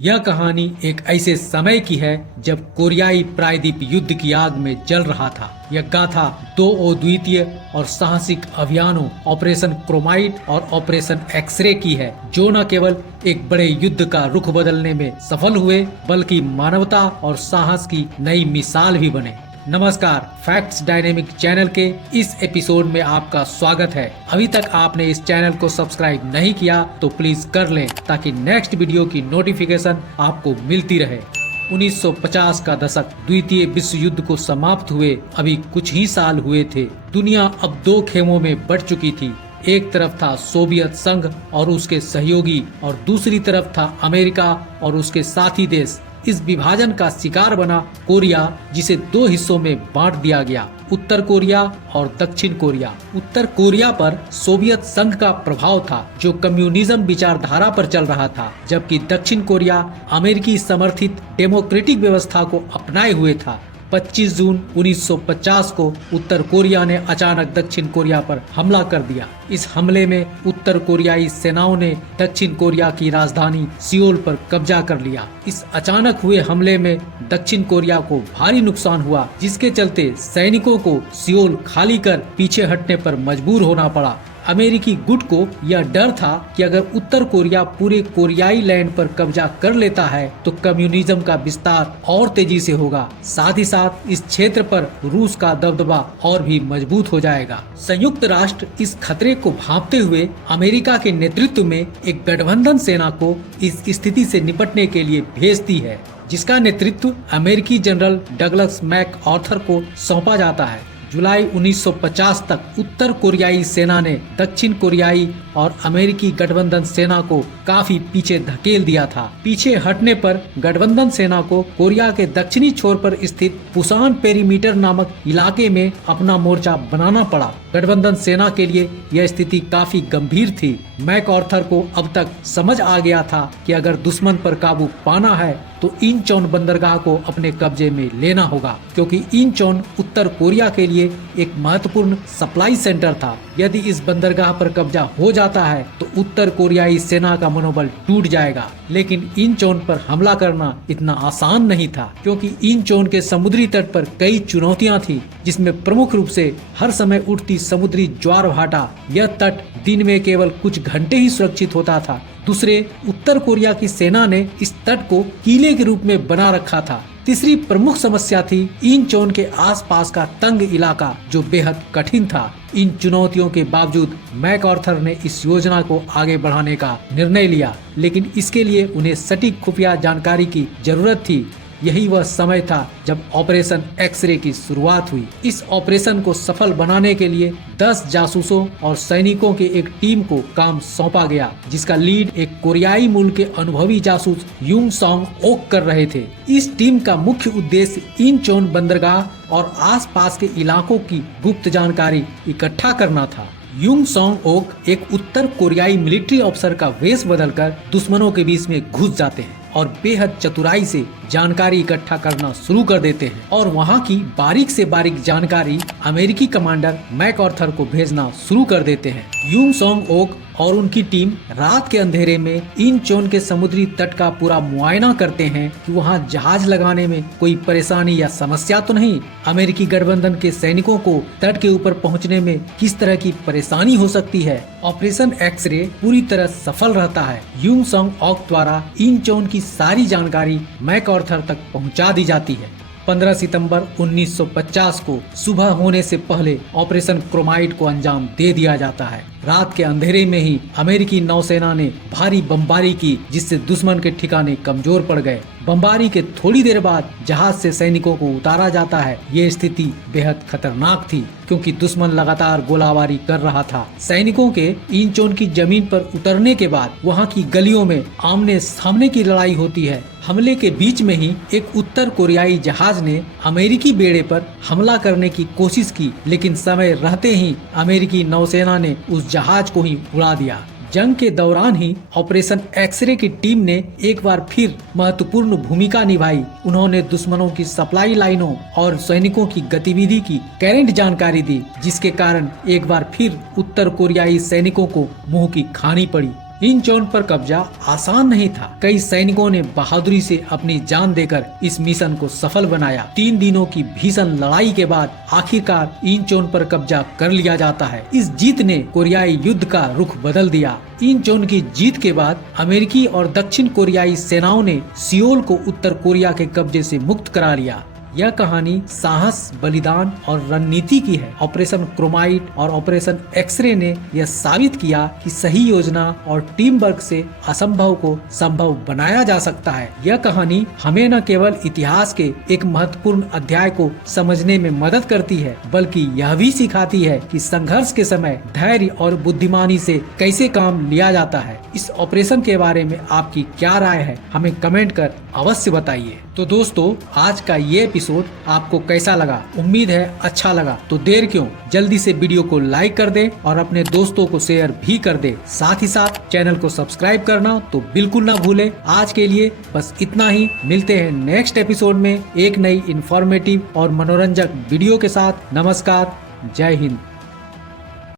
यह कहानी एक ऐसे समय की है जब कोरियाई प्रायद्वीप युद्ध की आग में जल रहा था। यह गाथा दो अद्वितीय और साहसिक अभियानों ऑपरेशन क्रोमाइट और ऑपरेशन एक्सरे की है, जो न केवल एक बड़े युद्ध का रुख बदलने में सफल हुए बल्कि मानवता और साहस की नई मिसाल भी बने। नमस्कार, फैक्ट्स डायनेमिक चैनल के इस एपिसोड में आपका स्वागत है। अभी तक आपने इस चैनल को सब्सक्राइब नहीं किया तो प्लीज कर लें ताकि नेक्स्ट वीडियो की नोटिफिकेशन आपको मिलती रहे। 1950 का दशक, द्वितीय विश्व युद्ध को समाप्त हुए अभी कुछ ही साल हुए थे। दुनिया अब दो खेमों में बंट चुकी थी। एक तरफ था सोवियत संघ और उसके सहयोगी और दूसरी तरफ था अमेरिका और उसके साथी देश। इस विभाजन का शिकार बना कोरिया, जिसे दो हिस्सों में बांट दिया गया, उत्तर कोरिया और दक्षिण कोरिया। उत्तर कोरिया पर सोवियत संघ का प्रभाव था, जो कम्युनिज्म विचारधारा पर चल रहा था, जबकि दक्षिण कोरिया अमेरिकी समर्थित डेमोक्रेटिक व्यवस्था को अपनाए हुए था। 25 जून 1950 को उत्तर कोरिया ने अचानक दक्षिण कोरिया पर हमला कर दिया। इस हमले में उत्तर कोरियाई सेनाओं ने दक्षिण कोरिया की राजधानी सियोल पर कब्जा कर लिया। इस अचानक हुए हमले में दक्षिण कोरिया को भारी नुकसान हुआ, जिसके चलते सैनिकों को सियोल खाली कर पीछे हटने पर मजबूर होना पड़ा। अमेरिकी गुट को यह डर था कि अगर उत्तर कोरिया पूरे कोरियाई लैंड पर कब्जा कर लेता है तो कम्युनिज्म का विस्तार और तेजी से होगा। साथ ही साथ इस क्षेत्र पर रूस का दबदबा और भी मजबूत हो जाएगा। संयुक्त राष्ट्र इस खतरे को भांपते हुए अमेरिका के नेतृत्व में एक गठबंधन सेना को इस स्थिति से निपटने के लिए भेजती है, जिसका नेतृत्व अमेरिकी जनरल डगलस मैक आर्थर को सौंपा जाता है। जुलाई 1950 तक उत्तर कोरियाई सेना ने दक्षिण कोरियाई और अमेरिकी गठबंधन सेना को काफी पीछे धकेल दिया था। पीछे हटने पर गठबंधन सेना को कोरिया के दक्षिणी छोर पर स्थित पुसान पेरीमीटर नामक इलाके में अपना मोर्चा बनाना पड़ा। गठबंधन सेना के लिए यह स्थिति काफी गंभीर थी। मैक आर्थर को अब तक समझ आ गया था कि अगर दुश्मन पर काबू पाना है तो इंचोन बंदरगाह को अपने कब्जे में लेना होगा, क्योंकि इंचोन उत्तर कोरिया के लिए एक महत्वपूर्ण सप्लाई सेंटर था। यदि इस बंदरगाह पर कब्जा हो जाता है तो उत्तर कोरियाई सेना का मनोबल टूट जाएगा। लेकिन इंचोन पर हमला करना इतना आसान नहीं था, क्योंकि इंचोन के समुद्री तट पर कई चुनौतियां थी, जिसमें प्रमुख रूप से हर समय उठती समुद्री ज्वार भाटा। यह तट दिन में केवल कुछ घंटे ही सुरक्षित होता था। दूसरे, उत्तर कोरिया की सेना ने इस तट को किले के रूप में बना रखा था। तीसरी प्रमुख समस्या थी इंचोन के आसपास का तंग इलाका, जो बेहद कठिन था। इन चुनौतियों के बावजूद मैक आर्थर ने इस योजना को आगे बढ़ाने का निर्णय लिया, लेकिन इसके लिए उन्हें सटीक खुफिया जानकारी की जरूरत थी। यही वह समय था जब ऑपरेशन एक्सरे की शुरुआत हुई। इस ऑपरेशन को सफल बनाने के लिए 10 जासूसों और सैनिकों के एक टीम को काम सौंपा गया, जिसका लीड एक कोरियाई मूल के अनुभवी जासूस युंग सॉन्ग ओक कर रहे थे। इस टीम का मुख्य उद्देश्य इंचोन बंदरगाह और आसपास के इलाकों की गुप्त जानकारी इकट्ठा करना था। युंग सॉन्ग ओक एक उत्तर कोरियाई मिलिट्री अफसर का वेश बदलकर दुश्मनों के बीच में घुस जाते हैं और बेहद चतुराई से जानकारी इकट्ठा करना शुरू कर देते हैं और वहाँ की बारीक से बारीक जानकारी अमेरिकी कमांडर मैक आर्थर को भेजना शुरू कर देते हैं। युंग सॉन्ग ओक और उनकी टीम रात के अंधेरे में इंचोन के समुद्री तट का पूरा मुआयना करते हैं कि वहाँ जहाज लगाने में कोई परेशानी या समस्या तो नहीं। अमेरिकी गठबंधन के सैनिकों को तट के ऊपर पहुँचने में किस तरह की परेशानी हो सकती है। ऑपरेशन एक्सरे पूरी तरह सफल रहता है। युंग सॉन्ग ओक द्वारा इंचोन की सारी जानकारी मैक आर्थर तक पहुँचा दी जाती है। 15 सितंबर 1950 को सुबह होने से पहले ऑपरेशन क्रोमाइट को अंजाम दे दिया जाता है। रात के अंधेरे में ही अमेरिकी नौसेना ने भारी बमबारी की, जिससे दुश्मन के ठिकाने कमजोर पड़ गए। बमबारी के थोड़ी देर बाद जहाज से सैनिकों को उतारा जाता है। ये स्थिति बेहद खतरनाक थी, क्योंकि दुश्मन लगातार गोलाबारी कर रहा था। सैनिकों के इंचोन की जमीन पर उतरने के बाद वहाँ की गलियों में आमने सामने की लड़ाई होती है। हमले के बीच में ही एक उत्तर कोरियाई जहाज ने अमेरिकी बेड़े पर हमला करने की कोशिश की, लेकिन समय रहते ही अमेरिकी नौसेना ने उस जहाज को ही उड़ा दिया। जंग के दौरान ही ऑपरेशन एक्सरे की टीम ने एक बार फिर महत्वपूर्ण भूमिका निभाई। उन्होंने दुश्मनों की सप्लाई लाइनों और सैनिकों की गतिविधि की करंट जानकारी दी, जिसके कारण एक बार फिर उत्तर कोरियाई सैनिकों को मुंह की खानी पड़ी। इंचोन पर कब्जा आसान नहीं था। कई सैनिकों ने बहादुरी से अपनी जान देकर इस मिशन को सफल बनाया। 3 दिनों की भीषण लड़ाई के बाद आखिरकार इंचोन पर कब्जा कर लिया जाता है। इस जीत ने कोरियाई युद्ध का रुख बदल दिया। इंचोन की जीत के बाद अमेरिकी और दक्षिण कोरियाई सेनाओं ने सियोल को उत्तर कोरिया के कब्जे से मुक्त करा लिया। यह कहानी साहस, बलिदान और रणनीति की है। ऑपरेशन क्रोमाइट और ऑपरेशन एक्सरे ने यह साबित किया कि सही योजना और टीम वर्क से असंभव को संभव बनाया जा सकता है। यह कहानी हमें न केवल इतिहास के एक महत्वपूर्ण अध्याय को समझने में मदद करती है, बल्कि यह भी सिखाती है कि संघर्ष के समय धैर्य और बुद्धिमानी से कैसे काम लिया जाता है। इस ऑपरेशन के बारे में आपकी क्या राय है, हमें कमेंट कर अवश्य बताइए। तो दोस्तों, आज का ये एपिसोड आपको कैसा लगा? उम्मीद है अच्छा लगा। तो देर क्यों, जल्दी से वीडियो को लाइक कर दे और अपने दोस्तों को शेयर भी कर दे। साथ ही साथ चैनल को सब्सक्राइब करना तो बिल्कुल ना भूले। आज के लिए बस इतना ही। मिलते हैं नेक्स्ट एपिसोड में एक नई इंफॉर्मेटिव और मनोरंजक वीडियो के साथ। नमस्कार, जय हिंद।